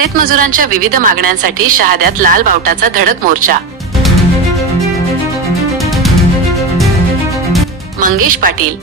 शेतमजुरांच्या विविध मागण्यांसाठी शहाद्यात लाल बावटाचा धडक मोर्चा. मंगेश पाटील.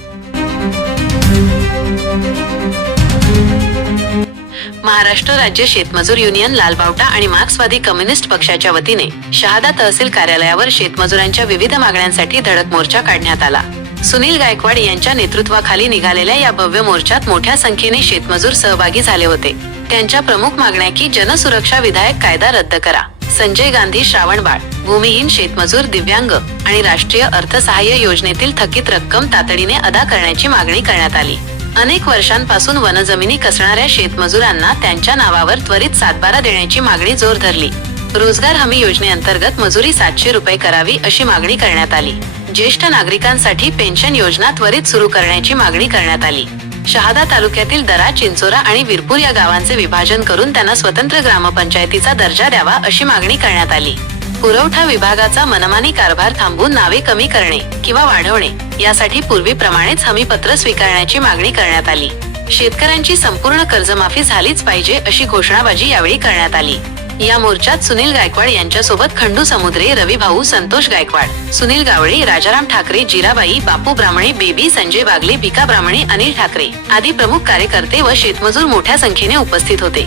महाराष्ट्र राज्य शेतमजूर युनियन लालबावटा आणि मार्क्सवादी कम्युनिस्ट पक्षाच्या वतीने शहादा तहसील कार्यालयावर शेतमजुरांच्या विविध मागण्यांसाठी धडक मोर्चा काढण्यात आला. सुनील गायकवाड यांच्या नेतृत्वाखाली निघालेल्या या भव्य मोर्चात मोठ्या संख्येने शेतमजूर सहभागी झाले होते. त्यांच्या प्रमुख मागण्या की जनसुरक्षा विधायक कायदा रद्द करा. संजय गांधी श्रावणबाळ भूमिहीन शेतमजूर दिव्यांग आणि राष्ट्रीय अर्थसहाय्य योजनेतील थकीत रक्कम तातडीने अदा करण्याची मागणी करण्यात आली. अनेक वर्षांपासून वनजमिनी कसणाऱ्या शेतमजुरांना त्यांच्या नावावर त्वरित सातबारा देण्याची मागणी जोर धरली. रोजगार हमी योजनेअंतर्गत मजुरी सातशे रुपये करावी अशी मागणी करण्यात आली. ज्येष्ठ नागरिकांसाठी पेन्शन योजना त्वरित सुरू करण्याची मागणी करण्यात आली. शहादा तालुक्यातील दरा चिंचोरा आणि विरपूर या गावांचे विभाजन करून त्यांना स्वतंत्र ग्रामपंचायतीचा दर्जा द्यावा अशी मागणी करण्यात आली. पुरवठा विभागाचा मनमानी कारभार थांबवून नावे कमी करणे किंवा वाढवणे यासाठी पूर्वीप्रमाणेच हमीपत्र स्वीकारण्याची मागणी करण्यात आली. शेतकऱ्यांची संपूर्ण कर्जमाफी झालीच पाहिजे अशी घोषणाबाजी यावेळी करण्यात आली. या मोर्चात सुनील गायकवाड यांच्यासोबत खंडू समुद्रे रवी भाऊ संतोष गायकवाड. सुनील गावळे राजाराम ठाकरे जिराबाई बापू ब्राह्मणे बेबी संजय बागले भिका ब्राह्मणे अनिल ठाकरे आदी प्रमुख कार्यकर्ते व शेतमजूर मोठ्या संख्येने उपस्थित होते.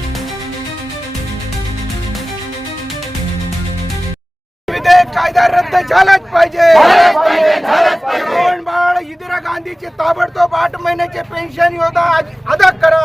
विधेयक कायदा रद्द झालाच पाहिजे. बाळ इंदिरा गांधीचे ताबडतोब आठ महिन्याचे पेन्शन योद्धा अदा करा.